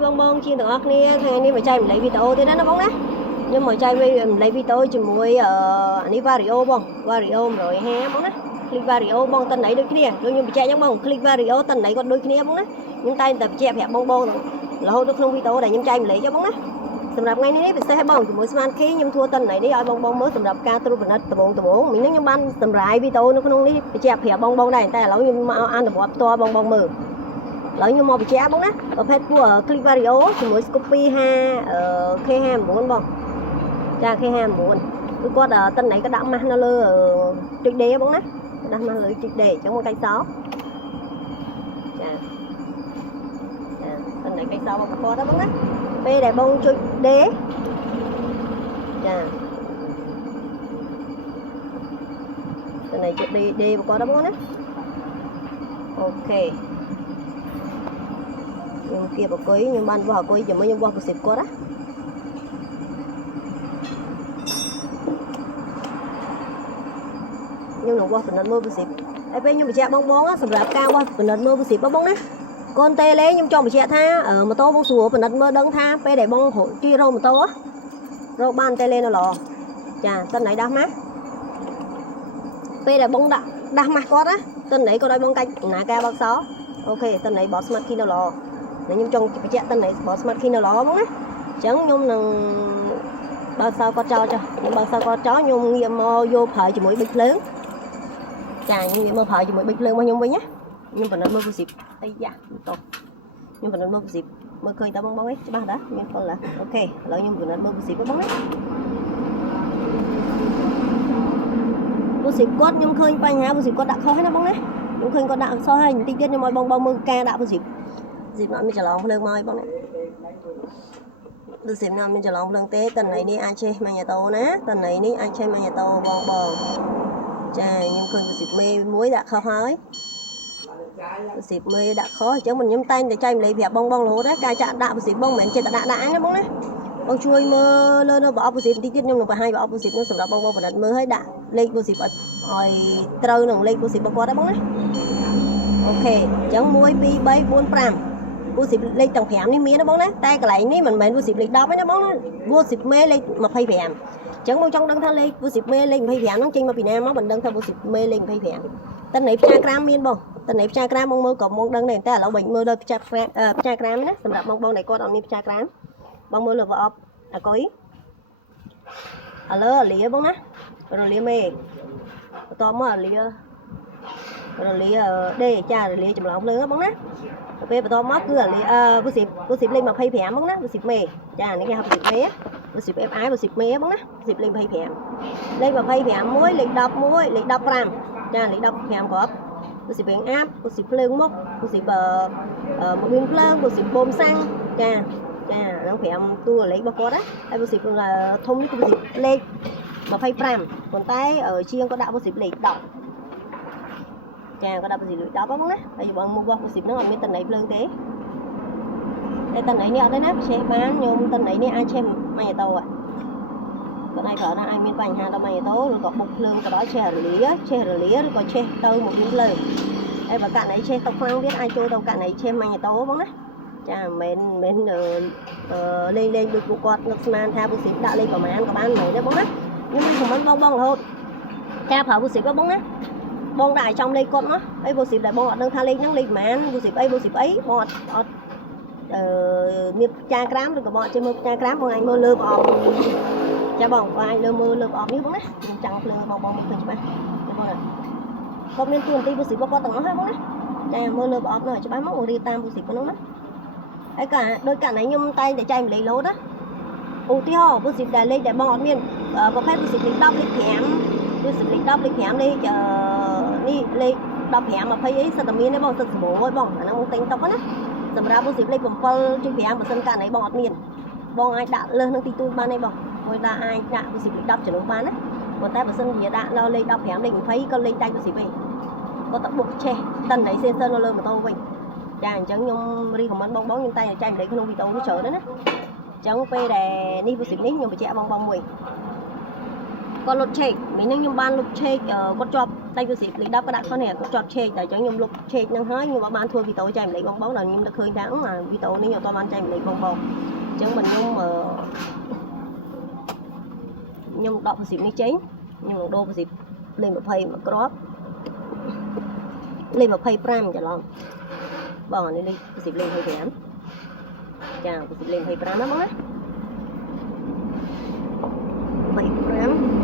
bong chiên từng óc nè thằng này mà chạy mình lấy video thế đó nó bóng đấy nhưng mà chạy mình lấy video chỉ muối anh đi vario bong vario rồi ha bóng đấy click vario bong tên này đôi kia đôi như bị chạy nhóc bong click vario tên này còn đôi kia bóng đấy nhưng tay tập chẹp hẹp bong bong là hồi không video này nhưng chạy mình lấy cho bóng đấyสำหรับไงนี่เป็นเซ่บองជាមួយស្មានគេខ្ញុំធ្វើតិននេះឲ្យបងមើលសម្រាប់ការត្រួតពិនិត្យដំបងមិញខ្ញុំបានសម្រាយវីដេអូនៅក្នុងនេះបញ្ជាក់ប្រាប់បងដែរតែឥឡូវខ្ញុំមកអានតំបន់ផ្ទាល់បងមើលឥឡូវខ្ញុំមកបញ្ជាក់បងណាប្រភេទពួក clip vario ជាមួយ Scoopy 5 K59 បងចា K59 គឺគាត់តិននេះក៏ដាក់ម៉ាស់នៅលើចុច D បងណាដាក់ម៉ាស់លើចុច D អញ្ចឹងមកកៃសោចាតិននេះកៃសោបងគាត់đóបងណាពេលដែលបងចុច D ចាទៅនេះចុច D បងគាត់បងណាអូខេខ្ញុំគៀបអគុយខ្ញុំបានបោះអគុយជាមួយខ្ញុំបោះប្រសិទ្ធគាត់ណាខ្ញុំនឹងបោះបណ្ឌិតមើលប្រសិទ្ធហើយពេលខ្ញុំបញ្ជាក់បងសម្រាប់ការបោះបណ្ឌិតមើលប្រសិទ្ធបងណាកូនតេលេខ្ញុំចង់បញ្ជាក់ថាម៉ូតូបងស្រួលបណ្ឌិតមើលដឹងថាពេលដែលបងជិះរកម៉ូតូរកបានតេលេនៅល្អចាតិនไหนដាស់ម៉ាស់ពេលដែលបងដាស់ម៉ាស់គាត់ណាតិនไหนក៏ឲ្យបងកាច់ដំណើរការបើកសោអូខេតិនไหนបោះ smart key នៅល្អខ្ញុំចង់បញ្ជាក់តិនไหนបោះ smart key នៅល្អហ្មងណាអញ្ចឹងខ្ញុំនឹងបើកសោគាត់ចោលចុះខ្ញុំបើកសោគាត់ចោលខ្ញុំងាកមកយកប្រើជាមួយប៊ិចភ្លើងចាខ្ញុំងាកមកប្រើជាមួយប៊ិចភ្លើងរបស់ខ្ញុំវិញណាខ្ញុំបណ្ឌិតមើល positive អីយ៉ាតោះខ្ញុំបណ្ឌិតមើល positive មើលឃើញតើបងឯងច្បាស់ដែរមានពលដែរអូខេឥឡូវខ្ញុំបណ្ឌិតមើល positive បងណា positive គាត់ខ្ញុំឃើញបញ្ហា positive គាត់ដាក់ខុសហើយណាបងណាខ្ញុំឃើញគាត់ដាក់អក្សរហើយបន្តិចទៀតខ្ញុំឲ្យបងមើលការដាក់ positive អត់មានច្រឡំភ្លើងមកឲ្យបងណា positive អត់មានច្រឡំភ្លើងទេតន្ន័យនេះអាចឆេះម៉ាញ៉ាតូណាតន្ន័យនេះអាចឆេះម៉ាញ៉ាតូបងចាខ្ញុំឃើញ positive មេមួយដាក់ខុសហើយpositive មេដាក់ខុសអញ្ចឹងខ្ញុំតែងតែចែកម្លែកប្រាប់បងរហូតណាការចាក់ដាក់ positive បងមិនមែនចេះតែដាក់ណាបងណាបងជួយមើលលើនៅប្រអប់ positive បន្តិចទៀតខ្ញុំនឹងបង្ហាញប្រអប់ positive នោះសម្រាប់បងបណ្ឌិតមើលឲ្យដាក់លេខ positive ឲ្យត្រូវនឹងលេខ positive របស់គាត់ដែរបងណាអូខេអញ្ចឹង1 2 3 4 5 positive លេខទាំង5នេះមានណាបងណាតែកន្លែងនេះមិនមែន positive លេខ10ទេណាបងណា positive មេលេខ25អញ្ចឹងបងចង់ដឹងថាលេខ positive មេលេខ25ហ្នឹងចេញមកពីណាមកមិនដឹងថា positive មេលេខ25តែនៃផ្សាក្រាមមានបងតែនៃផ្សាក្រាមបងមើលក៏បងដឹងដែរតែឥឡូវវិញមើលដល់ផ្សាក្រាមណាសម្រាប់បងដែលគាត់អត់មានផ្សាក្រាមបងមើលលើប្រអប់អកុយឥឡូវរលាបងណារលាមេបន្ទាប់មករលាដេចារលាចម្លងភ្លើងបងណាពេលបន្ទាប់មកគឺរលាpositive លេខ25បងណា positive មេចានេះគេហៅ positive មេ positive FI positive មេបងណា positive លេខ25លេខ25មួយលេខ10មួយលេខ15ចាលេខ15គ្រាប់ positive អាប់ positive ភ្លើងមុខ positive មកមានភ្លើង positive បូមសាំងចាហ្នឹង5តួលេខរបស់គាត់ណាហើយ positive ធំនេះគឺ positive លេខ25ប៉ុន្តែជាងគាត់ដាក់ positive លេខ10ចាគាត់ដាក់ positive លេខ10ហ្នឹងណាហើយបងមកបោះ positive ហ្នឹងអត់មានតន័យភ្លើងទេតែតន័យនេះអត់ទេណាឆេះបានខ្ញុំតន័យនេះអាចឆេះម៉ាញ៉ាតូគាត់ឲ្យប្រើណាអាចមានបញ្ហាដល់ម៉ាញ៉ាតូឬក៏បុកភ្លើងក៏ដោយឆេះរលាឬក៏ឆេះទៅមកមានភ្លើងហើយបើករណីឆេះទៅខ្លាំងទៀតអាចចូលទៅករណីឆេះម៉ាញ៉ាតូបងណាចាមិនមែនលេងដូចពួកគាត់នឹកស្មានថា positive ដាក់លេខប្រមាណក៏បានដែរបងណាខ្ញុំមានខមមិនបងរហូតការប្រើ positive បងណាបងដាក់ឲ្យចំលេខគាត់មកអី positive ដែលបងអត់ដឹងថាលេខហ្នឹងលេខប្រមាណ positive អីបងអត់មានផ្សាក្រាមឬក៏បងអត់ចេះមើលផ្សាក្រាមបងអាចមើលលើប្រអប់ចាបងអាចមើលលើប្រអប់នេះបងណាខ្ញុំចង់ភ្លើងបងមើលឃើញច្បាស់បងណាគាត់មានទូនាទី positive របស់គាត់ទាំងអស់ហើយបងណាចាមើលលើប្រអប់នោះច្បាស់មករៀបតាម positive ហ្នឹងណាហើយក៏ដោយករណីខ្ញុំតែងតែចែកម្លែកលោតណាឧទាហរណ៍ positive ដែលលេខដែលបងអត់មានប្រភេទ positive លេខ10លេខ5 positive លេខ10លេខ5លេខនេះលេខ15 20អីសិតតែមានទេបងសិតសម្បូរហើយបងអាហ្នឹងបងទិញតុកណាសម្រាប់ positive លេខ7.5បើសិនករណីបងអត់មានបងអាចដាក់លើសនឹងទីទួចបានទេបងមួយដាក់អាចដាក់ positive លេខ10ចំនួនបានណាប៉ុន្តែបើសិនជាដាក់ដល់លេខ15លេខ20ក៏លេខដាច់ positive ឯងគាត់ទៅបុកឆេះតិន័យ sensor នៅលើម៉ូតូវិញចាអញ្ចឹងខ្ញុំរីកខមមិនបងខ្ញុំតែចែកម្លែកក្នុងវីដេអូនេះច្រើនណាអញ្ចឹងពេលដែលនេះ positive នេះខ្ញុំបញ្ជាក់បងមួយ con lột chệch mình nhưng ban lột chệch con chọp tay của xịp lấy đắp cái đặt con này con chọp chệch tại chẳng nhung lột chệch năng hơi nhưng mà ban thua vì tàu chạy lấy con bóng là nhưng đã khơi tháng mà vì tàu nên nhiều to ban chạy lấy con bóng chẳng mình nhung đọc của xịp này cháy nhưng đô của xịp lên một phây mà crop lên một phây prime chả lòng bò này đi xịp lên hơi kém chào xịp lên hơi prime lắm á phây prime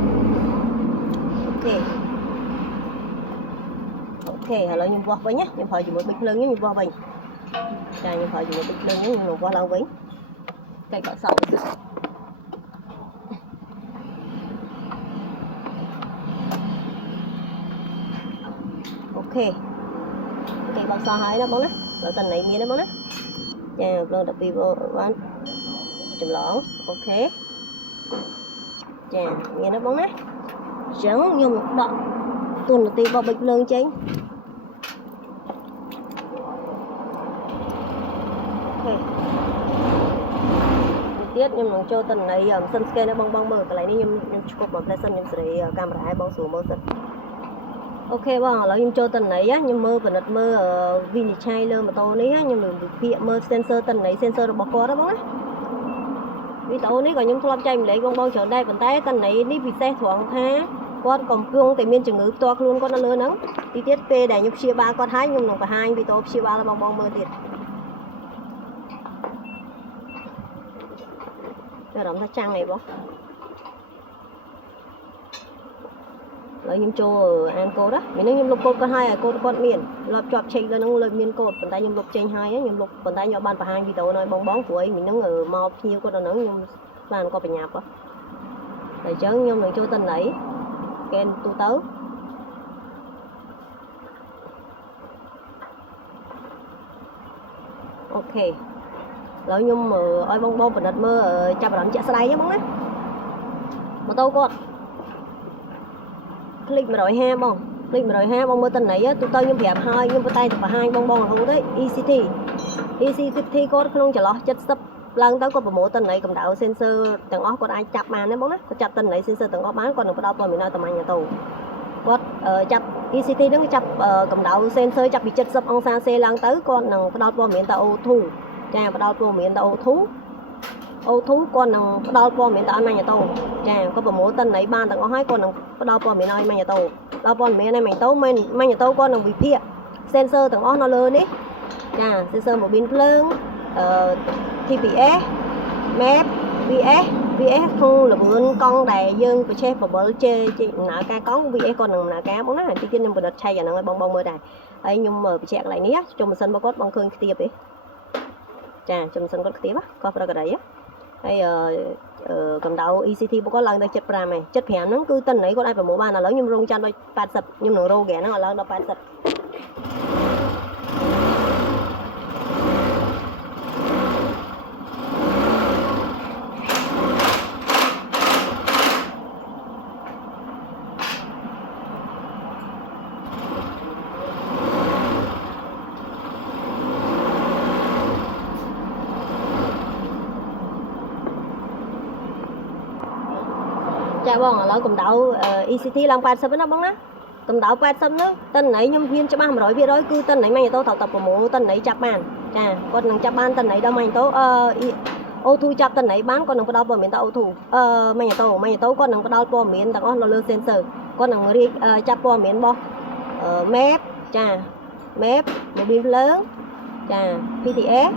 ok hả lại nhung vọt với nhé nhung phải dùng một bịch lưng nhé nhung vọt với chà nhung phải dùng một bịch lưng nhé nhung vọt lâu với cây cọ sầu ok cây bao so hai đó bóng đó rồi tình này miếng đó bóng đó chà rồi đặc biệt vô bán chùm lõng ok chà miếng đó bóng đó trắng như một đoạn tuần tiền vào bịch lưng chính ok tiết nhưng mà cho tuần này sân scan nó bong mờ cái này nhưng chụp bằng tay sân nhưng sẽ camera hai bong xuống mơ sân ok bong là nhưng cho tuần này á nhưng mơ và mơ ở Vini Chai mà to đấy á nhưng mà bị mơ sensor tuần này sensor được bọc đó bóng á vì tao này còn những club chạy lấy bong trở đây vận tải tuần này đi bị xe thoáng tha con còn cương tại miền trường ngữ to luôn con nó lớn lắm đi tiết p để nhục chia ba con hai nhưng phải hai vì tôi chia ba là bong mơ tiệt cho đóng ra trang này bóng lấy nhung cho ở an cô đó mình nhung lục cột con hai ở cột con miền lọp chọp chạy lên nó lên miền cột phần tay nhung lục trên hai á nhung lục phần tay nhỏ ban và hai vì tôi nói bong bóng của ấy mình nó ở mò nhiều con nó nắng nhung bàn có phải nhạt quá để chớ nhung đừng cho tình đấy ken tu tớ ok rồi nhung mà ơi bong bong phần mơ ở chập làm chạy đây nhé bóng đấy mà tôi con click mà rồi ha bong click mà rồi ha bong mơ tình này á tôi nhung đẹp hai nhung tay thì phải hai bong bong là không đấy ECT có không trả lo chất sấp lần tới có một tình này cầm đạo sensor tầng ó còn ai chập màn đấy bóng đấy có chập tình này sensor tầng ó bán còn đừng có đâu tôi mình nói tầm anh nhà tù có chập ECT nó chập cầm đạo sensor chập bị chất sấp ông sang xe lần tới con đừng có đâu tôi miễn tao ô thu chà có đâu tôi miễn tao ô thú con đừng có đâu tôi miễn tao anh nhà tù chà có một tình này ban tầng ó hai con đừng có đâu tôi miễn ai nhà tù đâu con miễn này mình tấu mình nhà tù con đừng bị kia sensor tầng ó nó lớn đấy chà sensor một pin lớn TPS, map, VS không là vườn con đè dương và chef và bờ chơi chị nợ ca con VS con đừng nợ cá bóng nó chỉ nên bật chay và nó bong mơ đài ấy nhưng mà bị chẹt lại ní cho mình sân bao cốt bằng khơi tiệp ấy chà cho mình sân có tiệp á có phải cái đấy á hay cầm đầu ECT bao có lần đây chất ra mày chất phèn nó cứ tên này có ai phải mua ban là lớn nhưng rong chăn đôi pat sập nhưng nó rô ghẻ nó là nó pat sập cha bong là cầm đạo ECT làm quạt sập nó bóng á cầm đạo quạt sập nó tên này nhân viên cho ba mà rồi biết đó cứ tên này mày tôi thảo tập của mộ tên này chặt bàn chà con đừng chặt ban tên này đâu mày tôi ô thu chặt tên này bán con đừng có đau vào miệng tao ô thu mày tôi con đừng có đau vào miệng tao nó lơ sensor con đừng đi chặt vào miệng bo map chà map một pin lớn chà PTS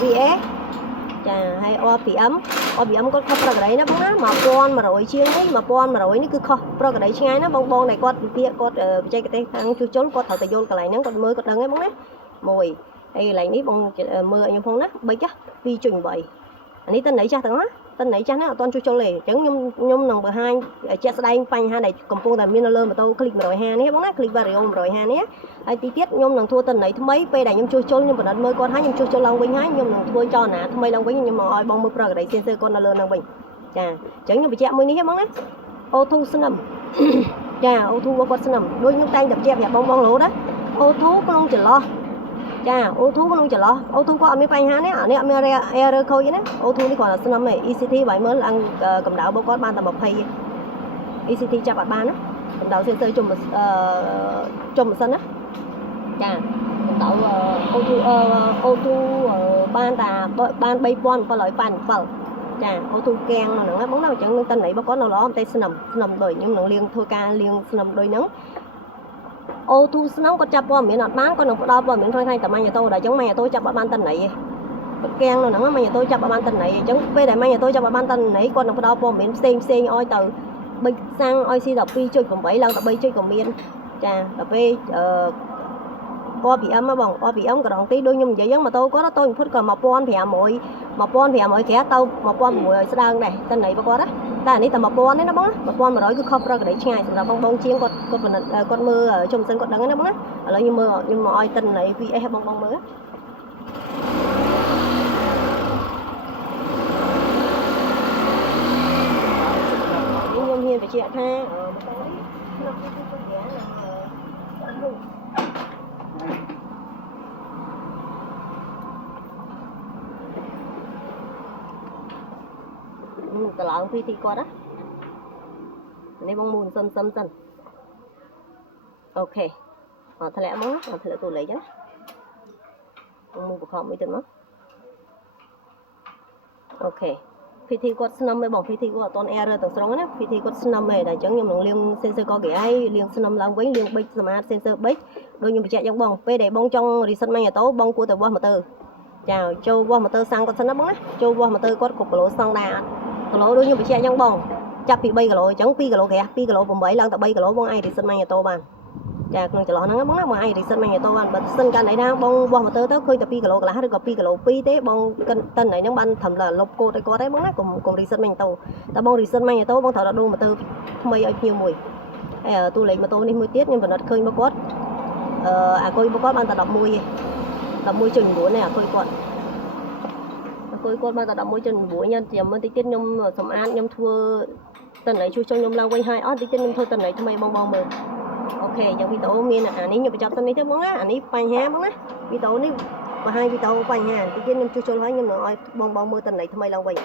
VS chà hay OPM có không cái đấy nó bóng á mà con mà rồi chiên ấy mà con mà rồi nó cứ không cái đấy ngay nó bong này con kia con chơi cái tay thằng chú chốn con thầu tay vô cái này nó con mưa con đằng ấy bóng á mồi hay lại ní bong mưa như phong đó bây chứ đi chuẩn vậy anh ấy tên này cha thằng á tên này cha nó toàn chú chốn lề chẳng nhung nòng bờ hai chết đây phanh hai này cầm phong tầm miên lơ mà tôi click rồi ha nè bóng á click vào rồi ha nè ai tí tiết nhung nòng thua tên này thứ mấy pe này nhung chú chốn nhưng mà nó mưa con hái nhung chú chốn long vinh hái nhung nòng thua cho nè thứ mấy long vinh nhưng mà oi bong mưa pro cái sensor con nó lơ nòng vinh chà chẳng như bị chạm mới ní hết bóng á ô thu sinh nằm chà ô thu con sinh nằm đôi nhung tay đập chẹp nhà bong lỗ đó ô thu con chỉ lo chà ô thu con chỉ lo ô thu có âm phanh há nè âm error khôi vậy nè ô thu đi còn là sinh năm này ECT vậy mới ăn cầm đạo bố con ban tầm một hay ECT ចាប់អត់បានណាកម្ដៅ sensor ជុំម៉ាស៊ីនណាចាកម្ដៅO2 បានតាបាន 3787 ចា O2 កាំងហ្នឹងបងណាអញ្ចឹងនឹងតន័យរបស់គាត់នៅល្អតែស្នឹមដូចខ្ញុំនឹងលាងធ្វើការលាងស្នឹមដូចហ្នឹងO2 ស្នឹមគាត់ចាប់ព័ត៌មានអត់បានគាត់នឹងផ្ដល់ព័ត៌មានក្នុងតែម៉ាញ់អូតូដល់អញ្ចឹងម៉ាញ់អូតូចាប់អត់បានតន័យទេកាំងនៅហ្នឹងម៉ាញ់អូតូចាប់អត់បានតន័យអញ្ចឹងពេលដែលម៉ាញ់អូតូចាប់អត់បានតន័យគាត់នឹងផ្ដល់ព័ត៌មានផ្សេងឲ្យទៅបិចសាំងឲ្យ C12.8 ឡើងទៅ3.ក៏មានចាដល់ពេលពណ៌ PM បងពណ៌ PM ក៏ដងទីដូចខ្ញុំនិយាយអញ្ចឹងម៉ូតូគាត់តូចបំផុតក៏1500ក្រាទៅ1600ស្ដើងដែរតន័យរបស់គាត់ណាតែអានេះតែ1000ទេណាបង1100គឺខុសប្រកដីឆ្ងាយសម្រាប់បងជាងគាត់ពិនិត្យគាត់មើលជុំសិនគាត់ដឹងណាបងណាឥឡូវខ្ញុំមកឲ្យតន័យ VS បងមើលខ្ញុំហ៊ានបញ្ជាក់ថាម៉ូតូនេះក្នុងទីផ្សារនឹងតឡើងពីទីគាត់ណានេះបងមូនសិនអូខេអត់ធ្លាក់មកអត់ធ្លាក់តួលេខចឹងបងមូបខំមួយទៀតមកអូខេ PT គាត់ស្នឹមឯងបង PT គាត់អត់ត error ទាំងស្រុងណា PT គាត់ស្នឹមឯងតែអញ្ចឹងខ្ញុំនឹងលាង sensor កគេឯងលាងស្នឹមឡើងវិញលាងប៊ិចសម្រាប់ sensor ប៊ិចដូចខ្ញុំបញ្ជាក់យ៉ាងបងពេលដែលបងចង់ reset ម៉ាញ់អូតូបងគួរតែវាស់ motor ចាចូលវាស់ motor សាំងគាត់សិនណាបងណាចូលវាស់ motor គាត់គ្រប់គីឡូស្តង់ដារគីឡូដូចខ្ញុំបញ្ជាក់យ៉ាងបងចាប់ពី3គីឡូអញ្ចឹង2គីឡូក្រាស់2គីឡូ8ឡើងទៅ3គីឡូបងអាច reset ម៉ាញ់អូតូបានចាក្នុងចន្លោះហ្នឹងបងណាបងអាច reset ម៉ាញ់អូតូបានបើសិនកាលណាបងវាស់ motor ទៅឃើញតែ2គីឡូកន្លះឬក៏2គីឡូ2ទេបងកិនហ្នឹងបានត្រឹមតែលុបកូដឲ្យគាត់ទេបងណាកុំ reset ម៉ាញ់អូតូតែបង reset ម៉ាញ់អូតូបងត្រូវដល់ដូរ motor ថ្មីឲ្យភ្ញៀវមួយហើយតួលេខ motor នេះមួយទៀតខ្ញុំកំណត់ឃើញមកគាត់អាគុយរបស់គាត់បានតែ11ទេ11.9ទេអាគុយគាត់បានតែ11.9ញ៉ាំជាមើលតិចទៀតខ្ញុំសម្អាតខ្ញុំធ្វើតន័យជួយខ្ញុំឡើងវិញហើយអត់តិចទៀតខ្ញុំធ្វើតន័យថ្មីបងមើលអូខេយ៉ាងវីដេអូមានអានេះខ្ញុំបញ្ចប់សិននេះទេបងណាអានេះបញ្ហាបងណាវីដេអូនេះបង្ហាញវីដេអូបញ្ហាតិចទៀតខ្ញុំជួយចូលហើយខ្ញុំនឹងឲ្យបងមើលតន័យថ្មីឡើងវិញ